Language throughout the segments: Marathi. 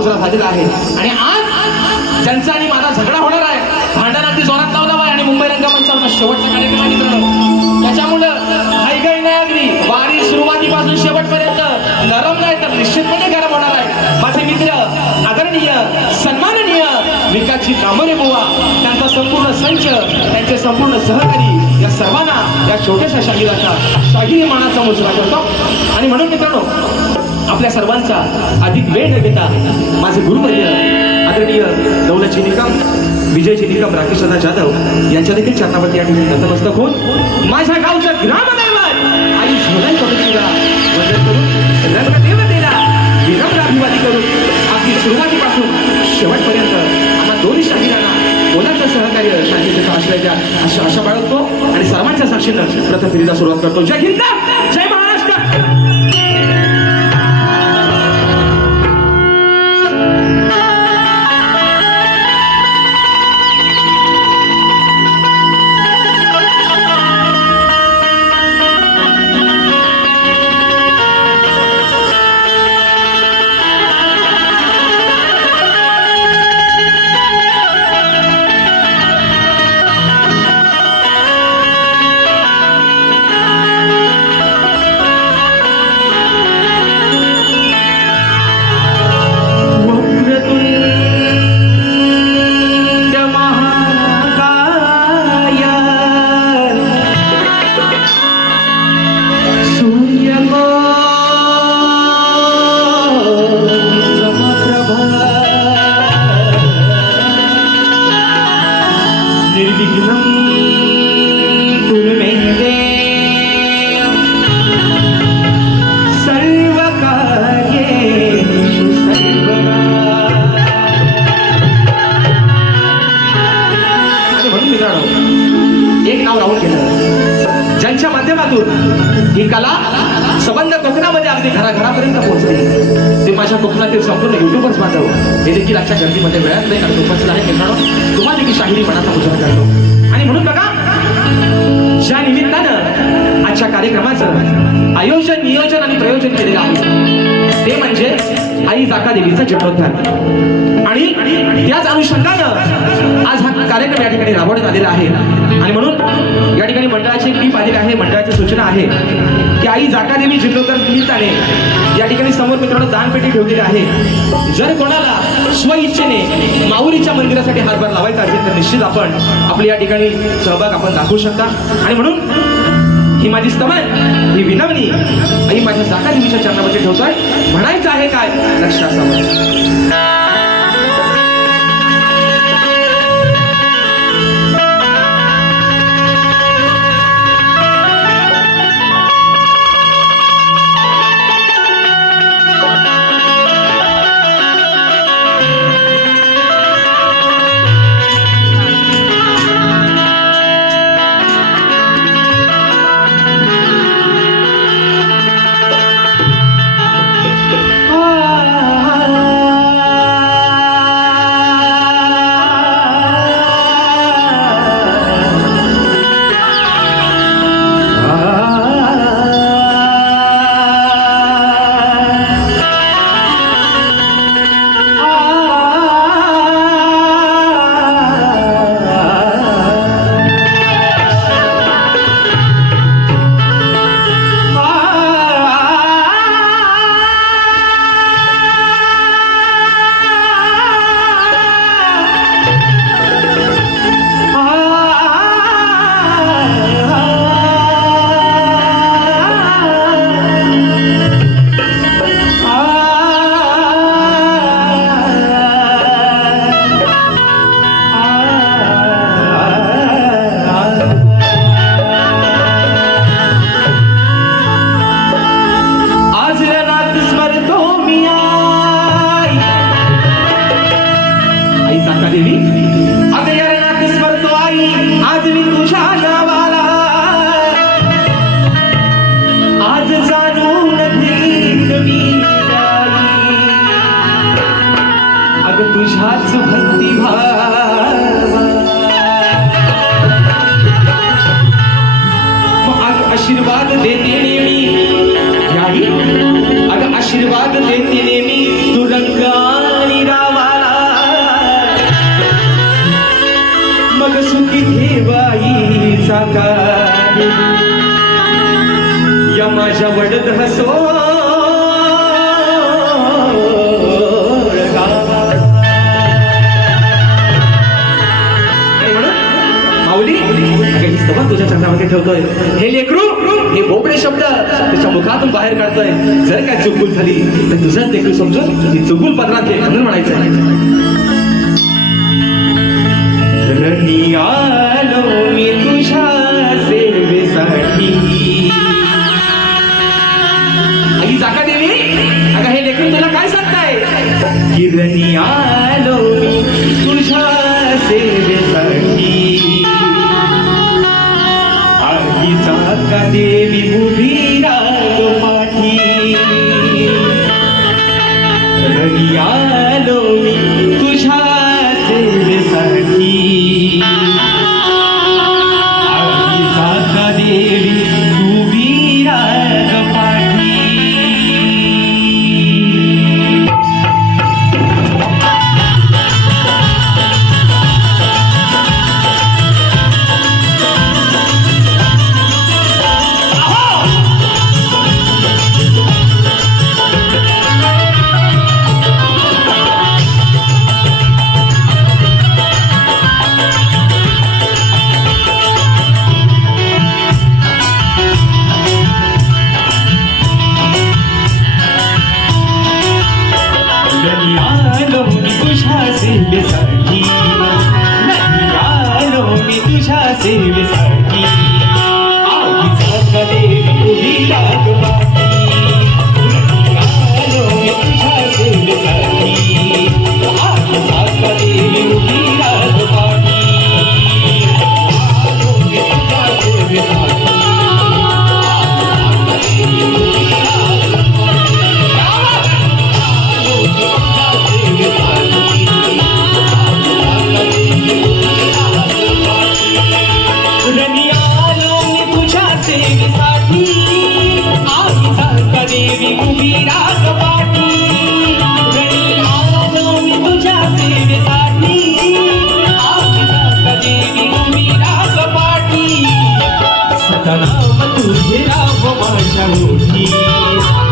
मुजरा झालेला आहे. आणि आज त्यांचा आणि माझा झगडा होणार आहे भांडणाची जोरात लावला आहे आणि मुंबई रंगमंचावरचा शेवटचा कार्यक्रम आहे मित्रांनो. त्याच्यामुळं हायगाई नाही अगदी वारी सुरुवातीपासून शेवटपर्यंत नरम नाही तर निश्चितपणे गरम होणार आहे. माझे मित्र आदरणीय सन्माननीय विकासजी कामरे बुवा त्यांचा संपूर्ण संच त्यांचे संपूर्ण सहकारी या सर्वांना या छोट्याशा शाहिराचा शाही मानाचा मुजरा करतो आणि म्हणून मित्रांनो आपल्या सर्वांचा अधिक वेळ न घेता माझे गुरुवर्य आदरणीय दौलतजी निकम विजयजी निकम राकेश जाधव यांच्या देखील चरणावरती या ठिकाणी नतमस्तक होऊन माझ्या गावचं ग्रामदैवत आई झोलाई पद्धतीला वंदन करून रंगदेवतेला विनम्र अभिवादी करून अगदी सुरुवातीपासून शेवटपर्यंत आम्हा दोन्ही शाहिरांना मुलांचं सहकार्य शांतीचा आश्रय द्या अशा आशा बाळगतो आणि सर्वांच्या साक्षीनं प्रथम फिरीला सुरुवात करतो. जय हिंद! जय महाराष्ट्र! माध्यमातून ही कला संबंध कोकणामध्ये अगदी घराघरापर्यंत पोहोचली. ते माझ्या कोकणातील संपूर्ण युट्यूबर्स बांधव हे देखील आजच्या गर्दीमध्ये वेळात नाही कारण उपस्थित आहे. मित्रांनो तुम्हाला देखील शाहिरी मनाचा मुजरा करतो. आणि म्हणून बघा ज्या निमित्तानं आजच्या कार्यक्रमाचं आयोजन नियोजन आणि प्रयोजन केलेलं आहे ते म्हणजे आई जाका देवीचा जीर्णोद्धार आणि त्याच अनुषंगानं आज हा कार्यक्रम या ठिकाणी राबवण्यात आलेला आहे. आणि म्हणून या ठिकाणी मंडळाची टीप आलेली आहे मंडळाची सूचना आहे की आई जाका देवी जीर्णोद्धार निमित्ताने या ठिकाणी समोर मित्रांनो दानपेटी ठेवलेली आहे. जर कोणाला स्वइच्छेने माऊलीच्या मंदिरासाठी हातभार लावायचा असेल तर निश्चित आपण आपली या ठिकाणी सहभाग आपण दाखवू शकता. आणि म्हणून ही माझी स्तवन ही विनवणी. आणि माझ्या जागा देवीच्या चरणामध्ये ठेवतोय. म्हणायचं आहे काय? लक्ष आशीर्वाद देते नेहमी याही? अगं आशीर्वाद देते नेहमी तू रावाला मग सुखी ठेवाईचा काय या माझ्या वडद हसो. माऊली तुझ्या चंद्रामध्ये ठेवतोय. हे लेकरू शब्द. त्याच्या मुखातून बाहेर काढतोय. जर काय चुकूल झाली तर तुझं देखील समजून ती चुकूल पदरात घे म्हणून म्हणायचं. आहे तुला काय सांगताय? किरणी आलो मी तुझ्या सेवे దుర్గాదేవి భూమి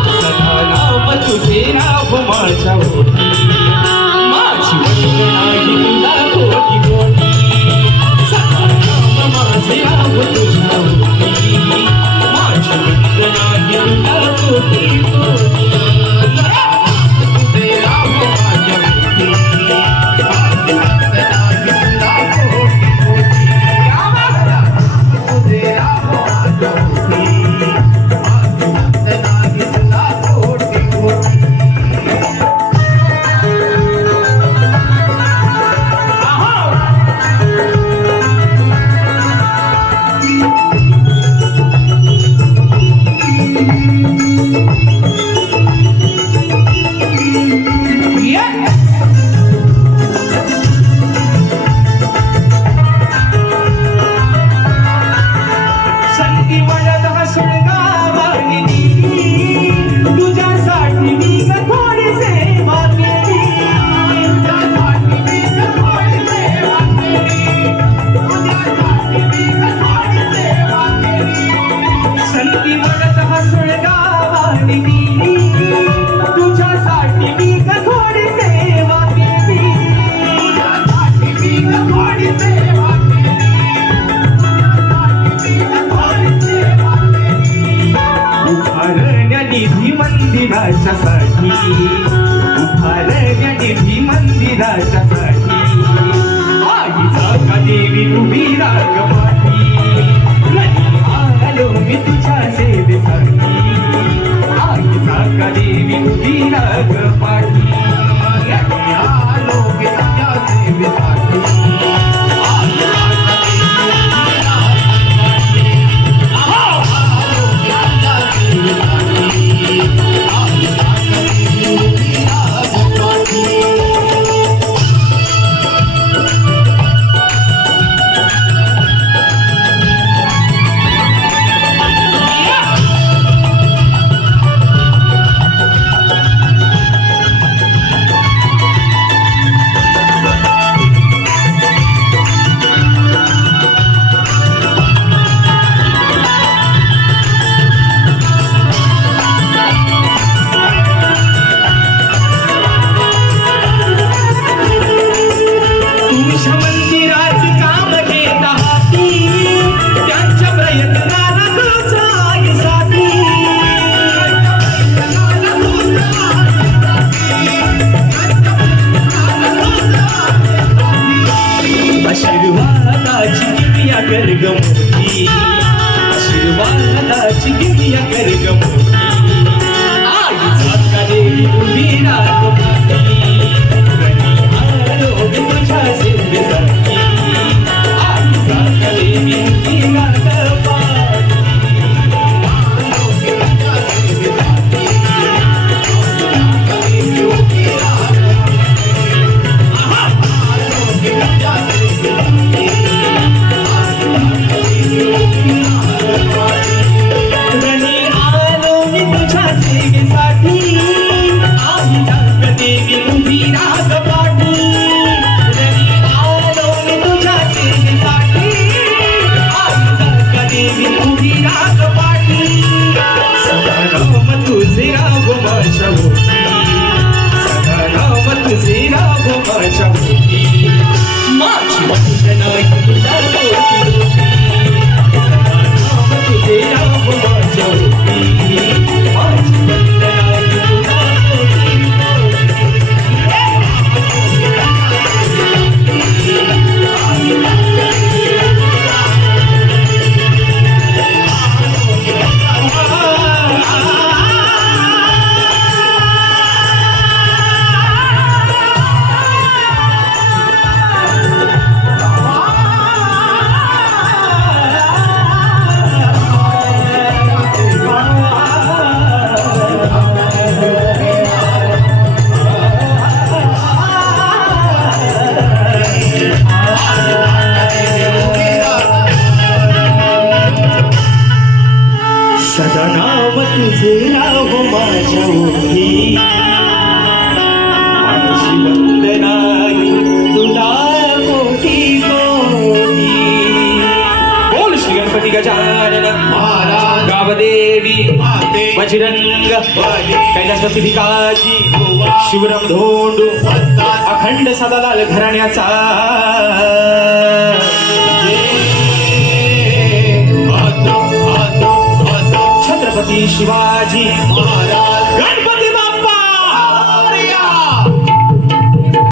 सदा नाव तुझे नाव गर्ग मोठी आशीर्वादाची घेऊया गर्ग गजानन महाराज गावदेवी माते बजरंग कैलासपती भिकाजी शिवराम धोंडू अखंड सदालाल घराण्याचा. छत्रपती शिवाजी. महाराज गणपती